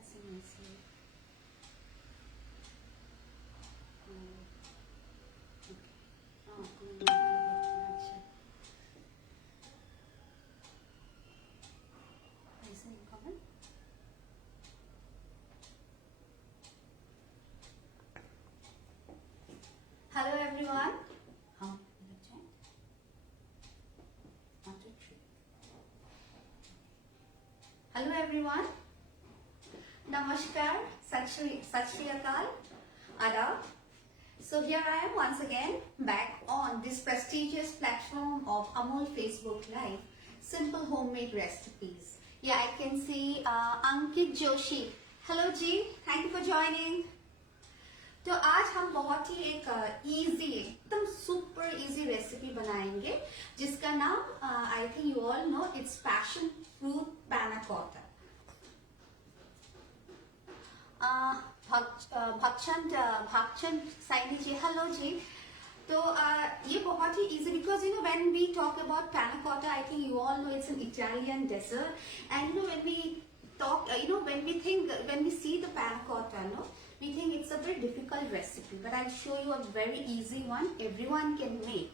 ऐसे ऐसे अच्छा ऐसे कॉमन हेलो एवरीवन हाँ बच्चे हेलो एवरीवन नमस्कार सत श्री अकाल आदाब. So here I am once again back on this prestigious platform of Amul Facebook Live, Simple Homemade Recipes. Yeah, I can see Ankit Joshi. Hello Ji, thank you for joining. तो आज हम बहुत ही एक easy एकदम super easy recipe बनाएंगे जिसका नाम I think you all know it's passion fruit panna cotta. Bhakchand Saini ji hello ji. तो ये बहुत ही easy because you know when we talk about panna cotta I think you all know it's an Italian dessert and you know when we talk when we see the panna cotta, no, we think it's a very difficult recipe, but I'll show you a very easy one everyone can make.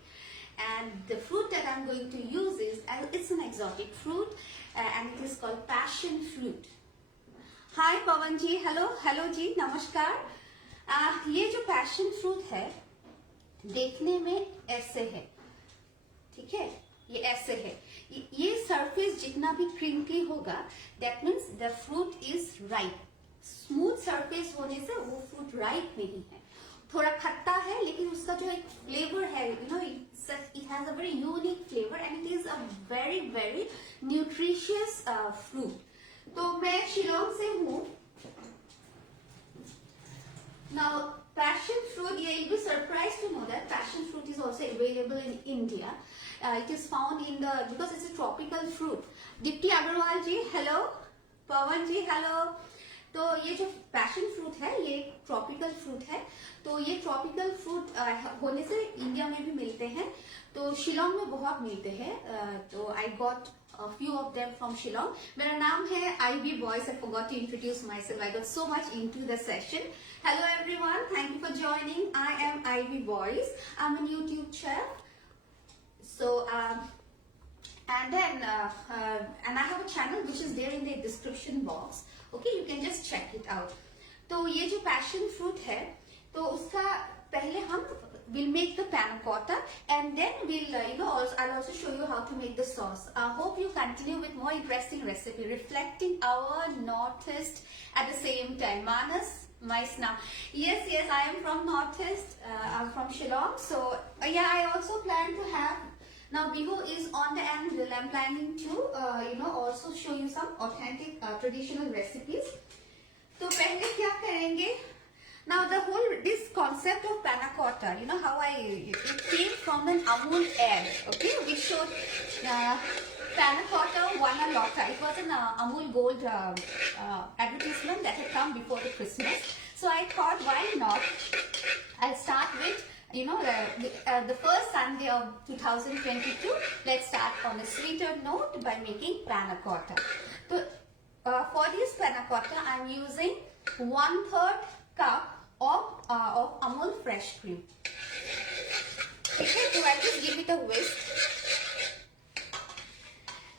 And the fruit that I'm going to use is it's an exotic fruit and it is called passion fruit. Hi Pawan ji, hello जी नमस्कार. ये जो passion fruit है देखने में ऐसे है, ठीक है, ये ऐसे है. ये सरफेस जितना भी क्रिंकली होगा that means the fruit is ripe. Smooth surface होने से वो फ्रूट राइप नहीं है. थोड़ा खट्टा है लेकिन उसका जो एक फ्लेवर है you know it has a very unique flavour and it is a very very nutritious fruit. तो मैं शिलोंग से हूँ. Now, passion fruit, yeah, you'll be surprised to know that passion fruit is also available in India. It is found in because it's a tropical fruit. Dipti Agarwal ji, hello. Pawan ji, hello. तो ये जो passion fruit है ये tropical fruit है. तो ये tropical fruit होने से इंडिया में भी मिलते हैं. तो शिलोंग में बहुत मिलते हैं. तो I got a few of them from Shillong. मेरा नाम है Ivy Boys. I forgot to introduce myself. I got so much into the session. Hello everyone. Thank you for joining. I am Ivy Boys. I'm a YouTube chef. So and then and I have a channel which is there in the description box. Okay, you can just check it out. तो ये जो passion fruit है तो उसका पहले हम we'll make the panna cotta and then we'll I'll also show you how to make the sauce. I hope you continue with more interesting recipe reflecting our northeast at the same time. Manas Maisna, yes I am from northeast. I'm from Shillong. So yeah, I also plan to have now Bihu is on the anvil. I'm planning to also show you some authentic traditional recipes. तो पहले क्या करेंगे. Now this concept of panna cotta, you know how it came from an Amul ad. Okay, we showed panna cotta won a lotta. It was an Amul Gold advertisement that had come before the Christmas. So I thought, why not? I'll start with the first Sunday of 2022. Let's start on a sweeter note by making panna cotta. So for this panna cotta, I'm using 1/3 cup of Amul fresh cream. Okay, so I'll just give it a whisk.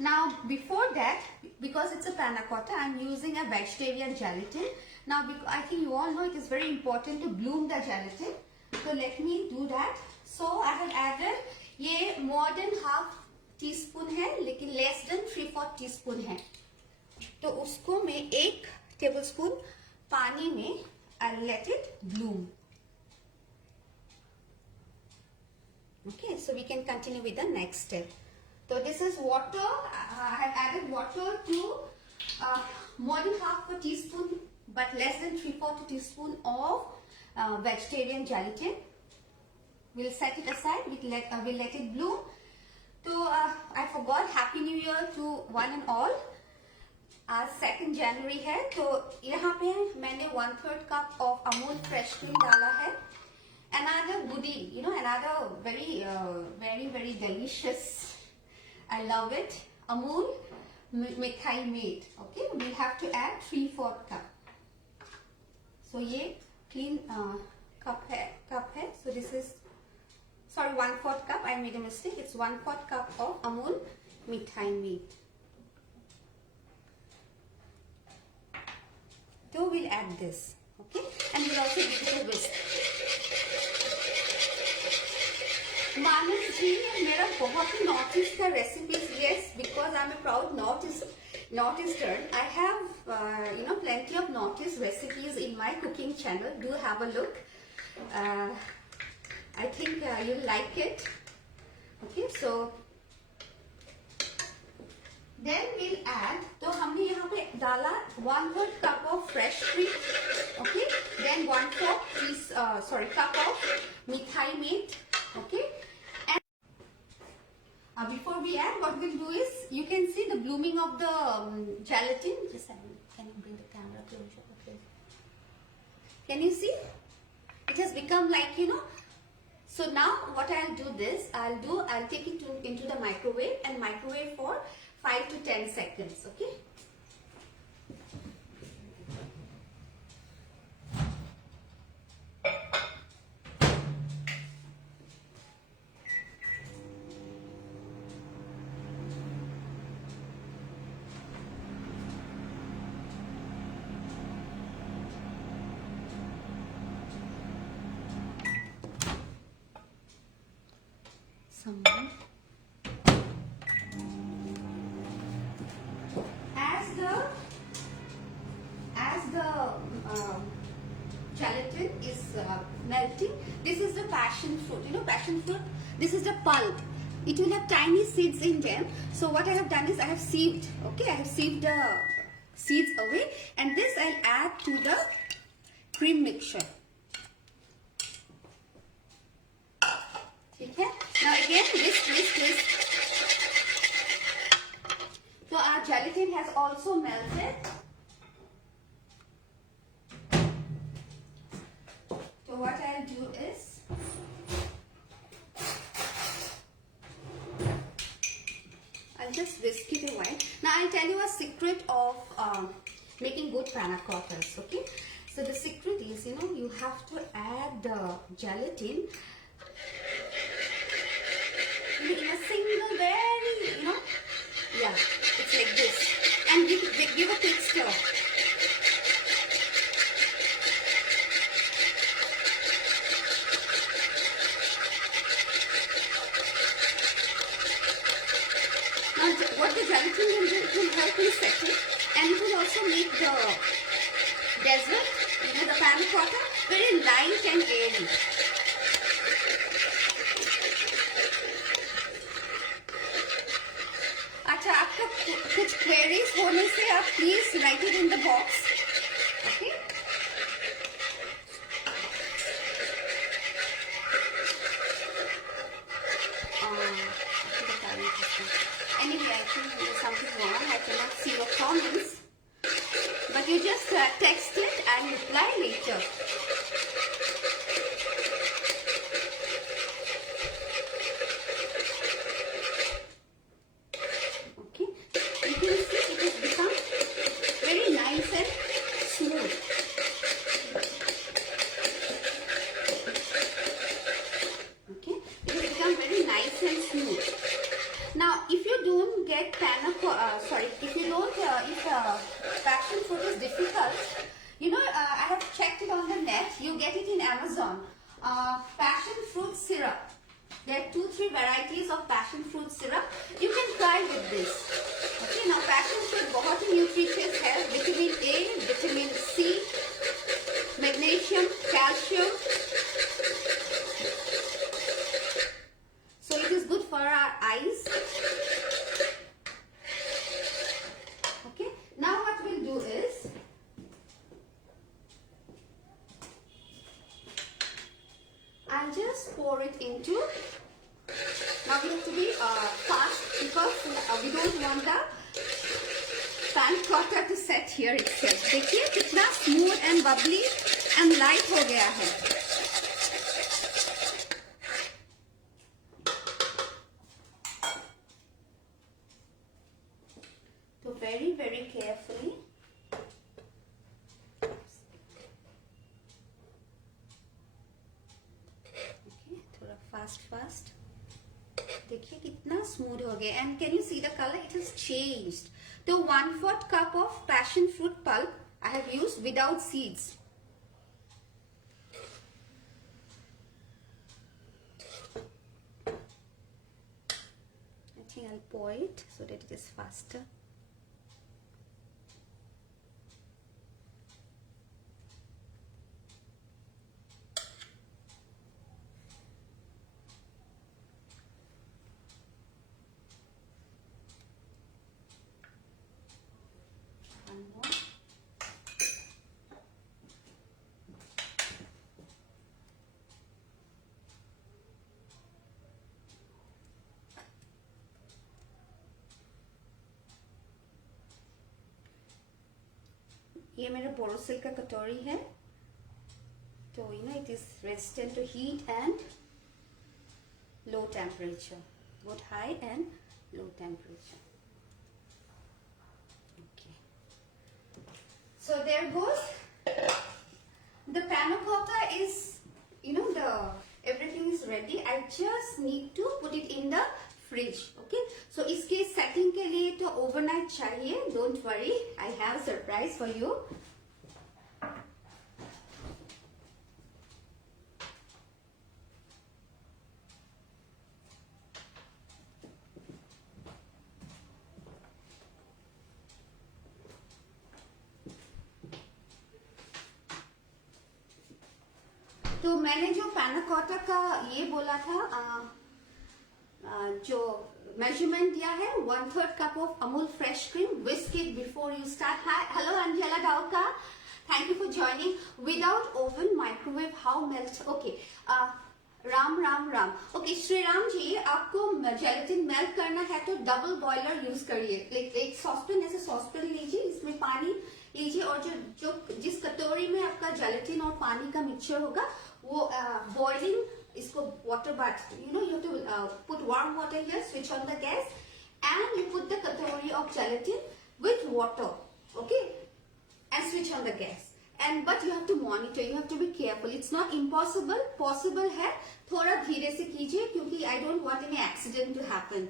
Now before that, because it's a panna cotta, I'm using a vegetarian gelatin. Now I think you all know it is very important to bloom the gelatin. So let me do that. So I have added ये more than half teaspoon है लेकिन less than 3/4 teaspoon है. तो उसको मैं 1 tablespoon पानी में I'll let it bloom. Okay, so we can continue with the next step. So this is water. I have added water to more than half a teaspoon but less than 3/4 teaspoon of vegetarian gelatin. We'll set it aside. We'll let it bloom. So I forgot. Happy New Year to one and all. आज 2 जनवरी है. तो यहाँ पे मैंने 1/3 cup of Amul fresh cream डाला है. Another goodie, another very delicious. I love it. Amul Mithai made. Okay, we have to add 3/4 cup. So ये clean cup है. So this is, sorry, 1/4 cup. I made a mistake. It's 1/4 cup of Amul mithai meat. So we'll add this, okay, and we'll also give it a whisk. मानस जी मेरा बहुत ही north east का recipes, yes, because I'm a proud Northeastern. I have plenty of North East recipes in my cooking channel. Do have a look. I think you'll like it. Okay, so then we'll add, तो हमने यहाँ पे डाला 1/3 cup of fresh cream, okay, then 1/4 cup of mithai meat, okay. And before we add, what we'll do is, you can see the blooming of the gelatin. Just a minute, can you bring the camera closer? Okay. Can you see? It has become like, So now what I'll do this, I'll take it into the microwave and microwave for 5 to 10 seconds, okay? Someone. As the gelatin is melting, this is the passion fruit. Passion fruit, this is the pulp. It will have tiny seeds in them. So what I have done is I have sieved, okay, I have sieved the seeds away, and this I'll add to the cream mixture. Okay, now again this. So our gelatin has also melted. So what I'll do is, I'll just whisk it a while. Now I'll tell you a secret of making good panna cottas, okay? So the secret is, you have to add the gelatin in a single very, yeah, it's like this. And give a quick stir. Now what the gelatin will do, it will help me settle, and it will also make the dessert, the panna cotta, very light and airy. अच्छा, आपका कुछ queries होने से आप please write it in the box, okay? Anyway, I think there's something wrong. I cannot see your comments, but you just text it and reply later. If passion fruit is difficult, I have checked it on the net. You get it in Amazon. Passion fruit syrup. There are 2-3 varieties of passion fruit syrup. You can try with this. Okay, now passion fruit बहुत ही nutritious है. Vitamin A, vitamin C, magnesium, calcium. So it is good for our eyes. Okay, now what we'll do is, I'll just pour it into. Now we have to be fast because we don't want the pan cotta to set here itself. देखिए कितना smooth and bubbly and light हो गया है. So very carefully fast देखिए कितना smooth हो गया and can you see the colour it has changed. तो 1/4 cup of passion fruit pulp I have used without seeds. I think I'll pour it so that it is faster. One more. ये मेरा बोरोसिल का कटोरी है तो you know it is resistant to heat and low temperature, both high and low temperature. Okay, so there goes the panna cotta. Is you know the everything is ready. I just need to put it in the fridge. Okay, so इसके setting के लिए तो overnight चाहिए. Don't worry, I have a surprise for you. तो मैंने जो पैना कोटा का ये बोला था जो measurement दिया है 1/3 cup of Amul fresh cream. Whisk it before you start. Hi, hello Angela Dauka. Thank you for joining. Without oven, microwave, how melt? Okay. Ram. Okay Shri Ram ji, आपको जेलेटिन मेल्ट करना है तो डबल बॉयलर यूज करिए. एक saucepan, ऐसे saucepan लीजिए, इसमें पानी लीजिए और जो जिस कटोरी में आपका जेलेटिन और पानी का मिक्सचर होगा वो बॉइलिंग इसको water bath, you know you have to put warm water here, switch on the gas and you put the katori of gelatin with water, okay, and switch on the gas. And but you have to monitor, you have to be careful. It's not impossible, possible है, थोड़ा धीरे से कीजिए क्योंकि I don't want any accident to happen.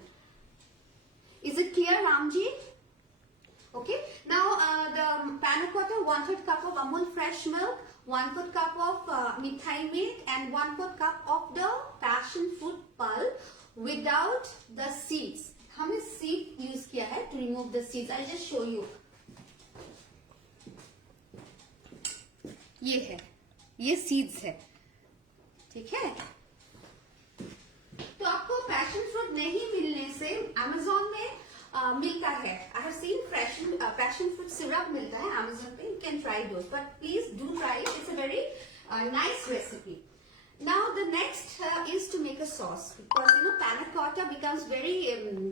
Is it clear, Ramji? Okay. Now the panna cotta, 1/3 cup of Amul fresh milk, 1/4 cup of mithai milk, and 1/4 cup of the passion fruit pulp without the seeds. हमने seed use किया है to remove the seeds. I'll just show you. ये है, ये seeds है, ठीक है. तो आपको पैशन फ्रूट नहीं मिलने से अमेज़न में मिलता है. I have seen passion fruit syrup मिलता है अमेज़न पे. You can try those, but please do try it. It's a very nice recipe. Now the next is to make a sauce, because you know panna cotta becomes very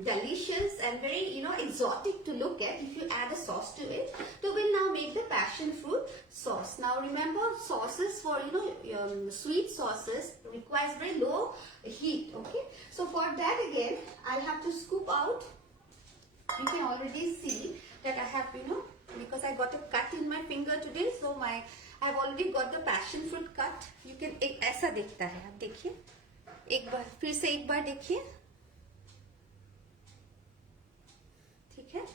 delicious and very exotic to look at if you add a sauce to it. So we'll now make the passion fruit sauce. Now remember, sauces for sweet sauces requires very low heat. Okay, so for that again I have to scoop out. You can already see that I have because I got a cut in my finger today, so I've already got the passion fruit cut. You can ऐसा दिखता है, आप देखिए एक बार, फिर से एक बार देखिए, ठीक है.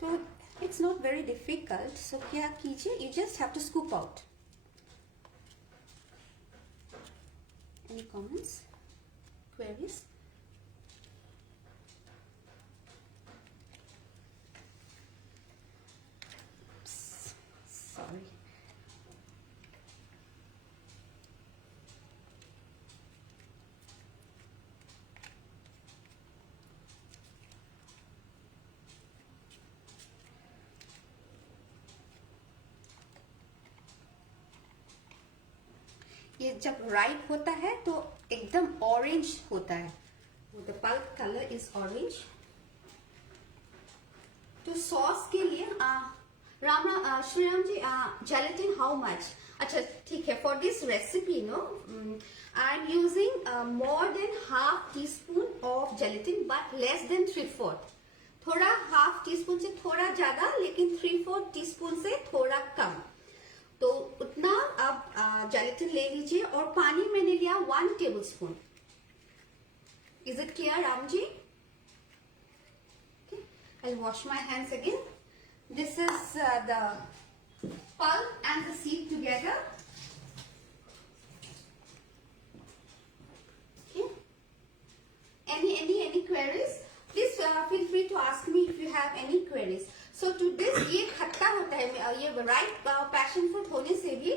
तो it's not very difficult. So क्या कीजिए, you just have to scoop out. Any comments, queries? Sorry. ये जब राइप होता है तो एकदम ऑरेंज होता है. The pulp colour is orange. तो सॉस के लिए Shriram ji, gelatin how much? अच्छा ठीक है. For this recipe I am using more than half teaspoon of gelatin but less than 3/4. थोड़ा हाफ टी स्पून से थोड़ा ज्यादा, लेकिन 3/4 टी स्पून से थोड़ा कम. तो उतना आप जेलेटिन ले लीजिए और पानी मैंने लिया 1 tablespoon. Is it clear, Ramji? Okay. I'll wash my hands again. This is the pulp and the seed together. Okay. Any queries? Please feel free to ask me if you have any queries. So to this, ये खट्टा होता है, ये ripe passion fruit होने से भी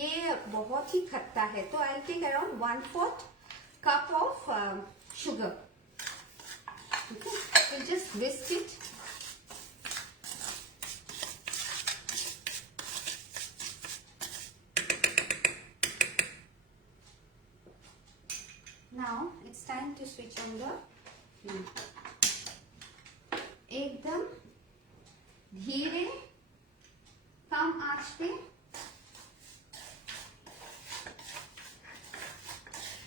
ये बहुत ही खट्टा है. तो I'll take around 1/4 cup of sugar. Okay, we'll just whisk it. Now it's time to switch on the flame. एकदम धीरे कम आंच पे.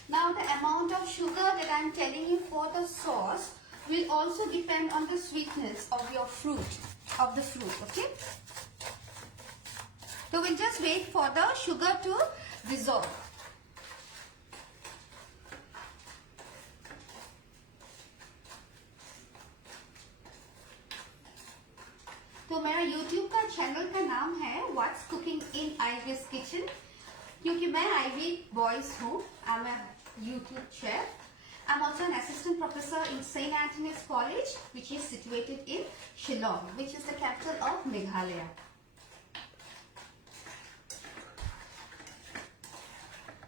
Now the amount of sugar that I am telling you for the sauce will also depend on the sweetness of your fruit, of the fruit, okay? So we'll just wait for the sugar to dissolve. तो मेरा YouTube का channel का नाम है What's Cooking in Ivy's Kitchen, क्योंकि मैं Ivy Boys हूँ. I'm a YouTube chef. I'm also an assistant professor in St. Anthony's College, which is situated in Shillong, which is the capital of Meghalaya.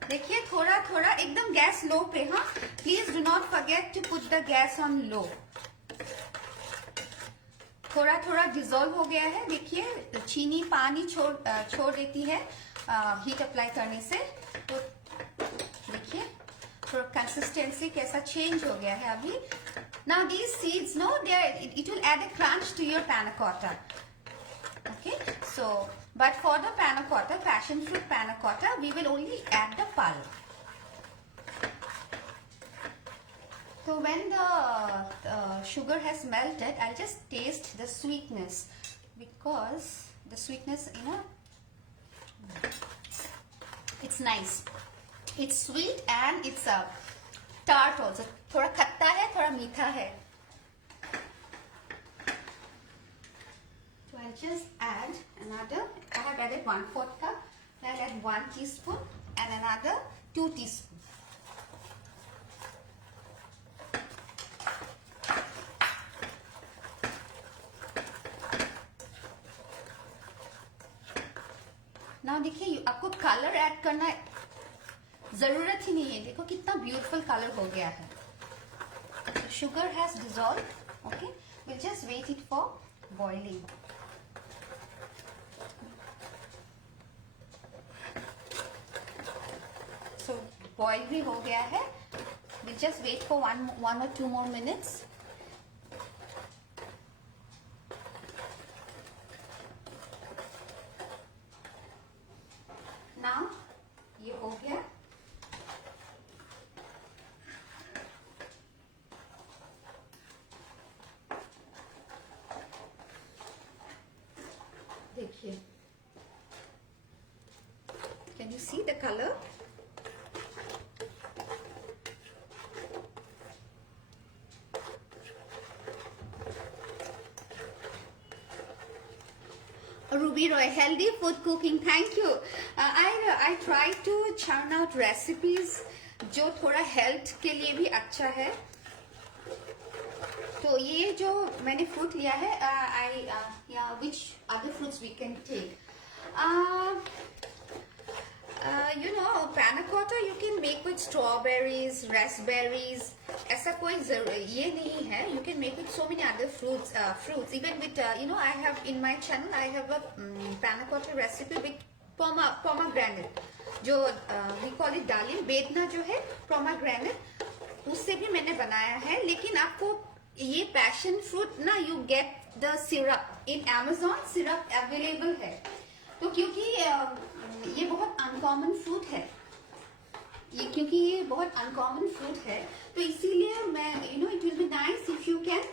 देखिए थोड़ा थोड़ा एकदम gas low पे. हाँ, please do not forget to put the gas on low. थोड़ा थोड़ा dissolve हो गया है. देखिए चीनी पानी छोड़ देती है हीट अप्लाई करने से. तो देखिए थोड़ा कंसिस्टेंसी कैसा चेंज हो गया है अभी. Now these seeds no it will add a crunch to your panna cotta. Okay, so but for the panna cotta, passion fruit panna cotta, we will only add the pulp. So when the sugar has melted, I'll just taste the sweetness, because the sweetness, you know, it's nice. It's sweet and it's tart also. थोड़ा खट्टा है, थोड़ा मीठा है. So I'll just add another. I have added 1/4 cup. I'll add 1 teaspoon and another 2 teaspoons. Now देखिए आपको colour add करना जरूरत ही नहीं है. देखो कितना ब्यूटीफुल कलर हो गया है. Sugar has dissolve. Okay, will just wait it for boiling. So boil भी हो गया है. Will just wait for 1 or 2 more minutes. Now ये हो गया. देखिए, can you see the colour? Ruby Roy, healthy food cooking. Thank you. I try to churn out recipes जो थोड़ा हेल्थ के लिए भी अच्छा है. तो ये जो मैंने फ्रूट लिया है, which other fruits we can take? You know, panna cotta you can make with strawberries, raspberries. ऐसा कोई ये नहीं है. You can make with so many other fruits. Even with you know, I have in my channel I have a panna cotta recipe with pomegranate. जो we call it dalim. बेदना जो है pomegranate, उससे भी मैंने बनाया है. लेकिन आपको ये पैशन फ्रूट ना, you get the syrup in Amazon. Syrup available है. तो क्योंकि ये बहुत अनकॉमन फ्रूट है, क्योंकि ये बहुत अनकॉमन फ्रूट है, तो इसीलिए मैं it will be nice if you can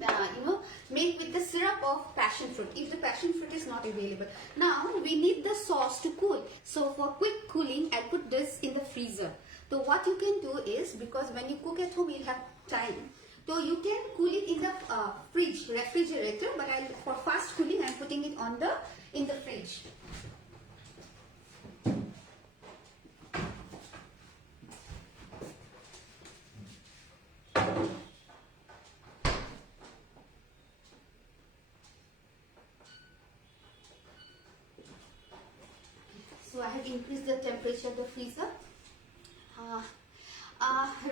make with the syrup of passion fruit if the passion fruit is not available. Now we need the sauce to cool. So for quick cooling, I'll put this in the freezer. So what you can do is, because when you cook at home, you'll have time. So you can cool it in the fridge, refrigerator. But for fast cooling, I'm putting it in the fridge. So I have increased the temperature of the freezer.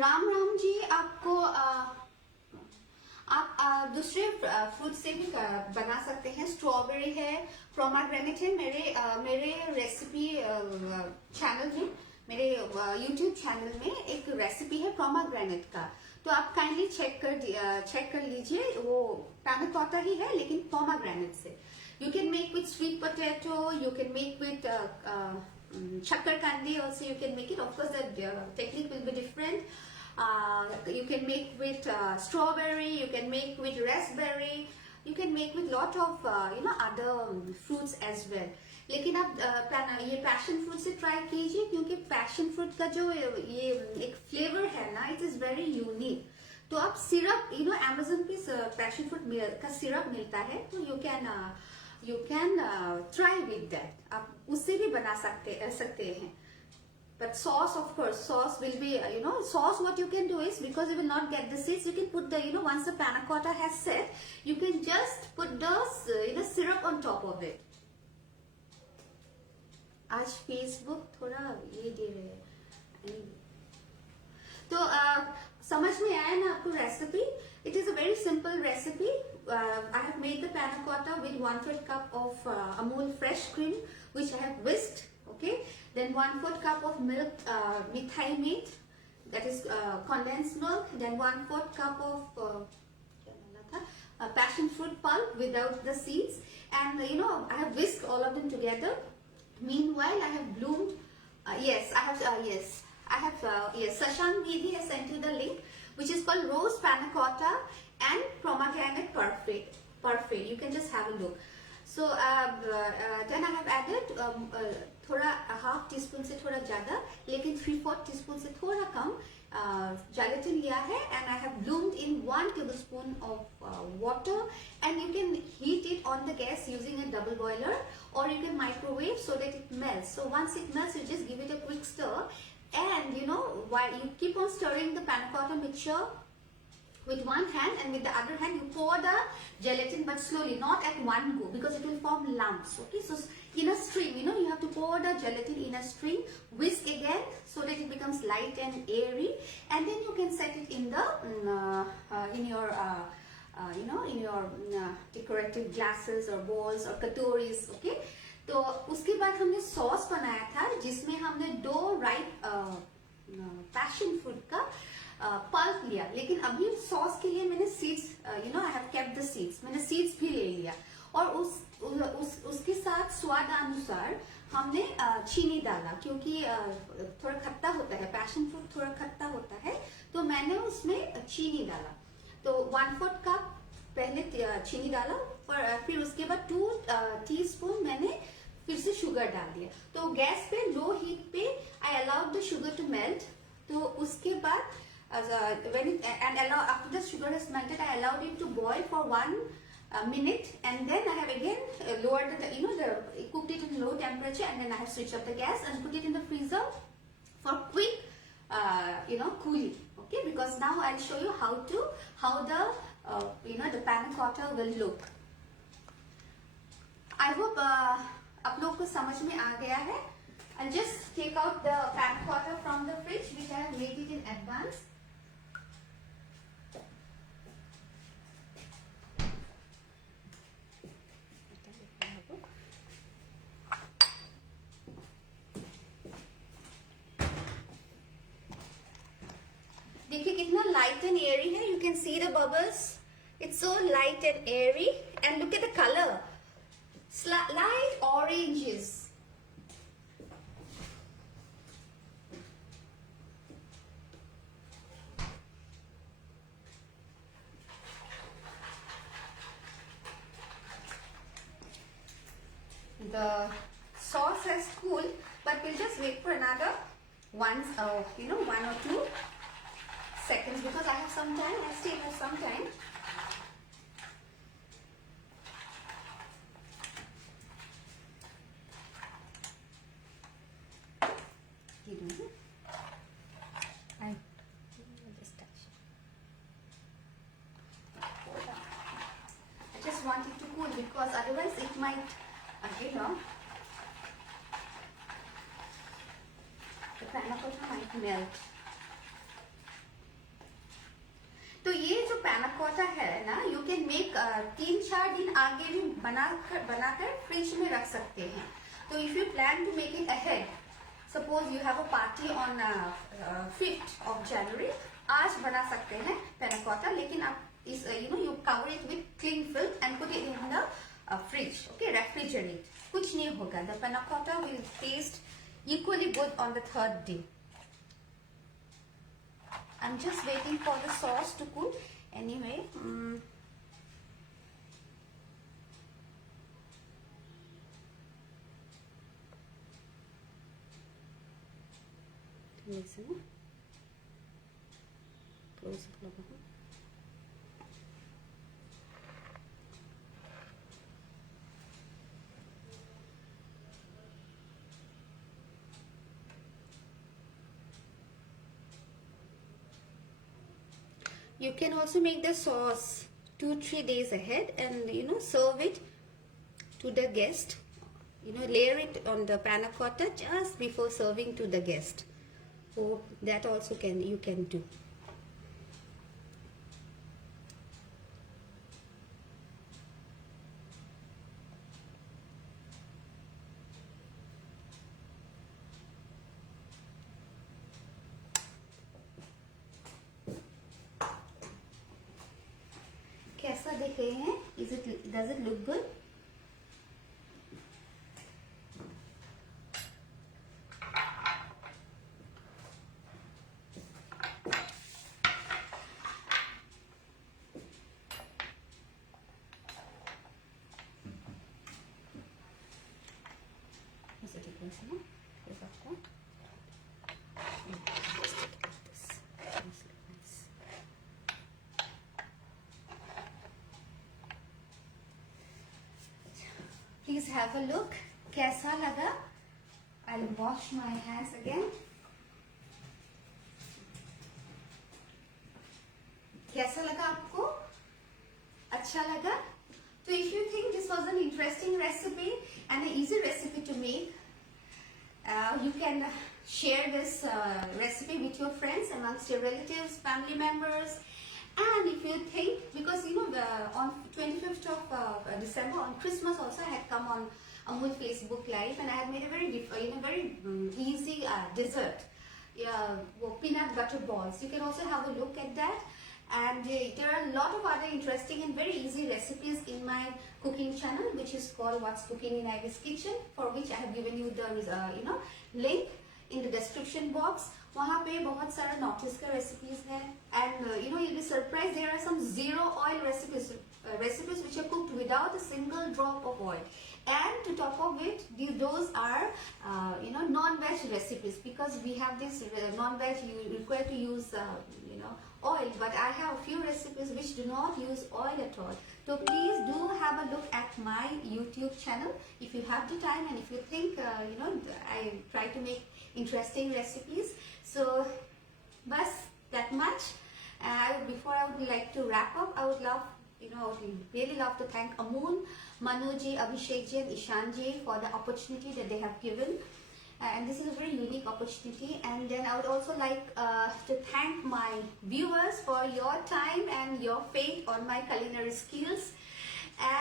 Ram ji, आपको आप दूसरे fruit से भी बना सकते हैं. Strawberry है, pomegranate है. मेरे रेसिपी चैनल में, मेरे यूट्यूब चैनल में एक रेसिपी है पोमेग्रेनेट का. तो आप काइंडली चेक कर लीजिए. वो पैना कोटा ही है लेकिन पोमेग्रेनेट से. You can make with sweet potato, you can make with shakkar kandi also, you can make it. Of course, the technique will be different. You can make with strawberry, you can make with raspberry, you can make with lot of other fruits as well. लेकिन आप ये passion fruit से try कीजिए, क्योंकि passion fruit का जो ये एक फ्लेवर है ना, इट इज वेरी यूनिक. तो आप सिरप, अमेज़न पे पैशन फ्रूट का सिरप मिलता है, तो you can try with that. आप उससे भी बना सकते हैं. But sauce, of course, sauce will be, sauce what you can do is, because you will not get the seeds, you can put the, once the panna cotta has set, you can just put the, syrup on top of it. आज Facebook थोड़ा ये दे रहे हैं. तो समझ में आया ना आपको recipe? It is a very simple recipe. I have made the panna cotta with 1/4 cup of Amul fresh cream, which I have whisked. Okay, then 1/4 cup of milk, mithai meat, that is condensed milk. Then 1/4 cup of passion fruit pulp without the seeds, and I have whisked all of them together. Meanwhile, I have bloomed. Sashank Gidhi has sent you the link, which is called roast panna cotta and pomegranate parfait. You can just have a look. So then I have added थोड़ा half tea spoon से थोड़ा ज्यादा, लेकिन 3/4 teaspoon से थोड़ा कम gelatin लिया है, and I have bloomed in 1 tablespoon of water, and you can heat it on the gas using a double boiler, or you can microwave so that it melts. So once it melts, you just give it a quick stir, and while you keep on stirring the panna cotta mixture with one hand, and with the other hand you pour the gelatin, but slowly, not at one go, because it will form lumps. Okay, so in a stream, you have to pour the gelatin in a stream, whisk again so that it becomes light and airy, and then you can set it in the in your decorative glasses or bowls or katoris. Okay, तो उसके बाद हमने sauce बनाया था, जिसमें हमने 2 ripe passion fruit का pulp लिया. लेकिन अभी सॉस के लिए मैंने seeds, I have kept the seeds, मैंने सीड्स भी ले लिया. और उसके साथ स्वाद अनुसार हमने चीनी डाला, क्योंकि थोड़ा खट्टा होता है, पैशन फ्रूट थोड़ा खट्टा होता है, तो मैंने उसमें चीनी डाला. तो 1/4 कप पहले चीनी डाला, और फिर उसके बाद 2 टीस्पून मैंने फिर से शुगर डाल दिया. तो गैस पे लो हीट पे I allowed the sugar to melt. तो उसके बाद after the sugar has melted, I allowed it to boil for 1 minute, and then I have again lowered cooked it in low temperature, and then I have switched off the gas and put it in the freezer for quick cooling. Okay, because now I'll show you how the the panna cotta will look. I hope आप लोग को समझ में आ गया है. I'll just take out the panna cotta from the fridge, which I have made it in advance. देखिए कितना light and airy है. You can see the bubbles. It's so light and airy, and look at the color. Light oranges. wait for another 1 or 2 seconds because I have some time. I still have some time. I just touch. I just want it to cool because otherwise it might, the panna cotta might melt. तो ये जो पैना कोटा है ना, you can make 3-4 दिन आगे भी बनाकर फ्रिज में रख सकते हैं. तो if you plan to make it ahead, suppose you have a party on 5th of January, आज बना सकते हैं पैना कोटा, लेकिन आप इस you cover it with cling film and put it in the fridge. Okay, refrigerate. कुछ नहीं होगा. The panna cotta will taste equally good on the 3rd day. I'm just waiting for the sauce to cool. Anyway, listen. Close it. You can also make the sauce 2-3 days ahead and serve it to the guest. Layer it on the panna cotta just before serving to the guest. So that also you can do. कैसा दिख रहे हैं? Does it look good? Please have a look. कैसा लगा? I'll wash my hands again. कैसा लगा आपको? अच्छा लगा? So if you think this was an interesting recipe and an easy recipe to make, you can share this recipe with your friends, amongst your relatives, family members. And if you think, because on 25th of December, on Christmas also, I had come on Amul Facebook Live and I had made a very easy dessert. Peanut butter balls. You can also have a look at that. And there are a lot of other interesting and very easy recipes in my cooking channel, which is called What's Cooking in Ivy's Kitchen, for which I have given you the link in the description box. वहाँ पे बहुत सारा notice का recipes है and you'll be surprised, there are some zero oil recipes which are cooked without a single drop of oil. And to top of it, those are non-veg recipes, because we have this non-veg, you require to use oil, but I have a few recipes which do not use oil at all. So please do have a look at my YouTube channel if you have the time, and if you think I try to make interesting recipes. So bas that much. Before I would like to wrap up, I would love really love to thank Amul, Manuji, Abhishekji and Ishanji for the opportunity that they have given. And this is a very unique opportunity. And then I would also like to thank my viewers for your time and your faith on my culinary skills.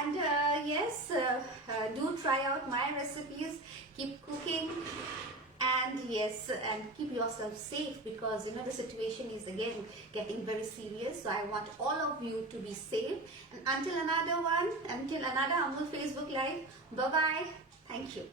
And yes, do try out my recipes, keep cooking, and yes, and keep yourself safe, because the situation is again getting very serious. So I want all of you to be safe. And until another Amul Facebook Live, bye bye. Thank you.